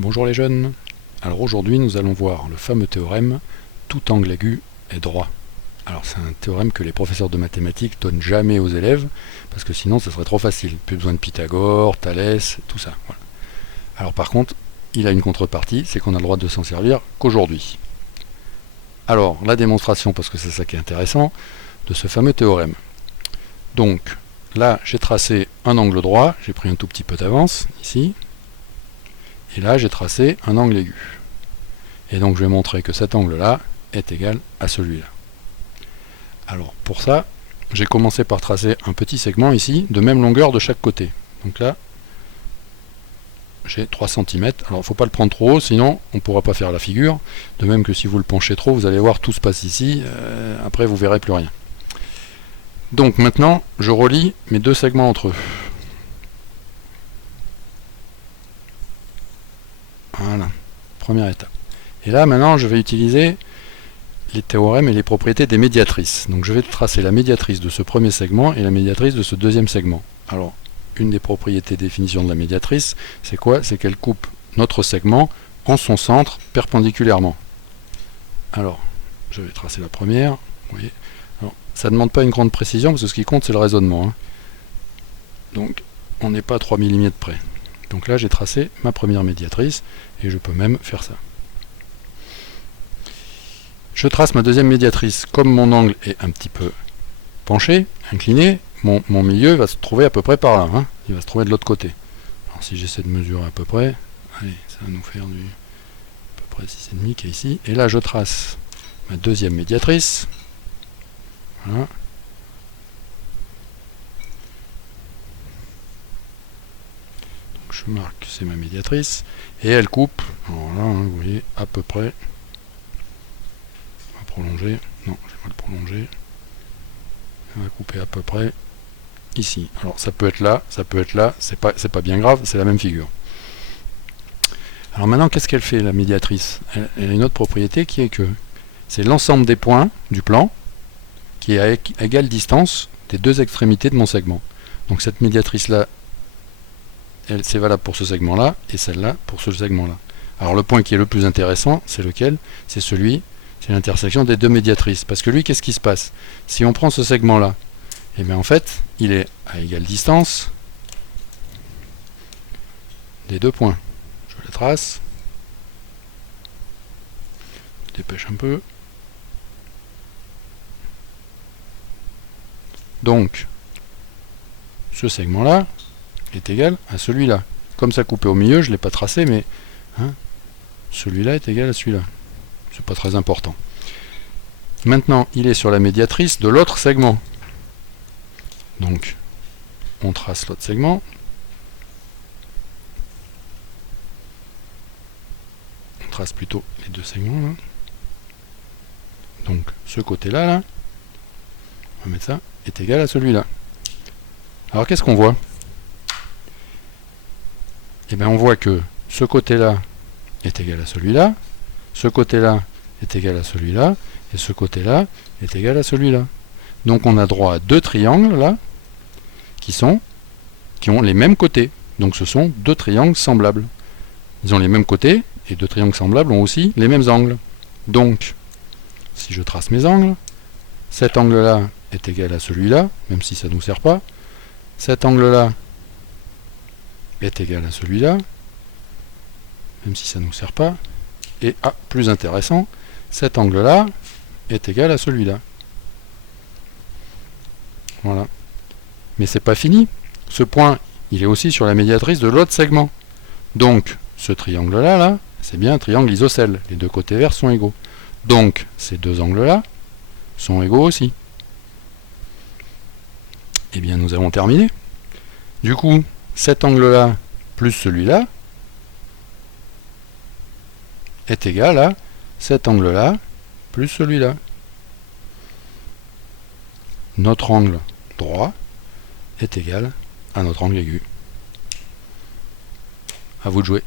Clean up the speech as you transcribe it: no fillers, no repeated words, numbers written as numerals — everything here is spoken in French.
Bonjour les jeunes. Alors aujourd'hui nous allons voir le fameux théorème tout angle aigu est droit. Alors c'est un théorème que les professeurs de mathématiques donnent jamais aux élèves parce que sinon ce serait trop facile. Plus besoin de Pythagore, Thalès, tout ça. Voilà. Alors par contre il a une contrepartie, c'est qu'on a le droit de s'en servir qu'aujourd'hui. Alors la démonstration, parce que c'est ça qui est intéressant, de ce fameux théorème. Donc là j'ai tracé un angle droit, j'ai pris un tout petit peu d'avance ici. Et là, j'ai tracé un angle aigu. Et donc, je vais montrer que cet angle-là est égal à celui-là. Alors, pour ça, j'ai commencé par tracer un petit segment ici, de même longueur de chaque côté. Donc là, j'ai 3 cm. Alors, il ne faut pas le prendre trop haut, sinon, on ne pourra pas faire la figure. De même que si vous le penchez trop, vous allez voir, tout se passe ici. Après, vous ne verrez plus rien. Donc, maintenant, je relie mes deux segments entre eux. Voilà, première étape. Et là, maintenant, je vais utiliser les théorèmes et les propriétés des médiatrices. Donc, je vais tracer la médiatrice de ce premier segment et la médiatrice de ce deuxième segment. Alors, une des propriétés définition de la médiatrice, c'est quoi? C'est qu'elle coupe notre segment en son centre perpendiculairement. Alors, je vais tracer la première. Vous voyez. Alors, ça ne demande pas une grande précision, parce que ce qui compte, c'est le raisonnement. Hein. Donc, on n'est pas à 3 mm près. Donc là, j'ai tracé ma première médiatrice, et je peux même faire ça. Je trace ma deuxième médiatrice. Comme mon angle est un petit peu penché, incliné, mon milieu va se trouver à peu près par là. Hein. Il va se trouver de l'autre côté. Alors si j'essaie de mesurer à peu près, allez, ça va nous faire du à peu près 6,5 qui est ici. Et là, je trace ma deuxième médiatrice. Voilà. Je marque que c'est ma médiatrice et elle coupe, alors là hein, vous voyez à peu près, on va prolonger, non je vais pas le prolonger, elle va couper à peu près ici. Alors ça peut être là, c'est pas bien grave, c'est la même figure. Alors maintenant qu'est-ce qu'elle fait la médiatrice? Elle a une autre propriété qui est que c'est l'ensemble des points du plan qui est à égale distance des deux extrémités de mon segment. Donc cette médiatrice là, c'est valable pour ce segment-là, et celle-là pour ce segment-là. Alors le point qui est le plus intéressant, c'est lequel? C'est c'est l'intersection des deux médiatrices. Parce que lui, qu'est-ce qui se passe? Si on prend ce segment-là, et bien en fait, il est à égale distance des deux points. Je le trace. Je dépêche un peu. Donc, ce segment-là est égal à celui-là. Comme ça coupé au milieu, je ne l'ai pas tracé, mais hein, celui-là est égal à celui-là. C'est pas très important. Maintenant, il est sur la médiatrice de l'autre segment. Donc, on trace l'autre segment. On trace plutôt les deux segments. Là. Donc, ce côté-là, là, on va mettre ça, est égal à celui-là. Alors, qu'est-ce qu'on voit? Eh bien, on voit que ce côté-là est égal à celui-là, ce côté-là est égal à celui-là, et ce côté-là est égal à celui-là. Donc on a droit à deux triangles, là, qui ont les mêmes côtés. Donc ce sont deux triangles semblables. Ils ont les mêmes côtés, et deux triangles semblables ont aussi les mêmes angles. Donc, si je trace mes angles, cet angle-là est égal à celui-là, même si ça ne nous sert pas. Cet angle-là est égal à celui-là, même si ça ne nous sert pas. Et, plus intéressant, cet angle-là est égal à celui-là. Voilà. Mais c'est pas fini. Ce point, il est aussi sur la médiatrice de l'autre segment. Donc, ce triangle-là, là, c'est bien un triangle isocèle. Les deux côtés verts sont égaux. Donc, ces deux angles-là sont égaux aussi. Eh bien, nous avons terminé. Du coup, cet angle-là plus celui-là est égal à cet angle-là plus celui-là. Notre angle droit est égal à notre angle aigu. À vous de jouer.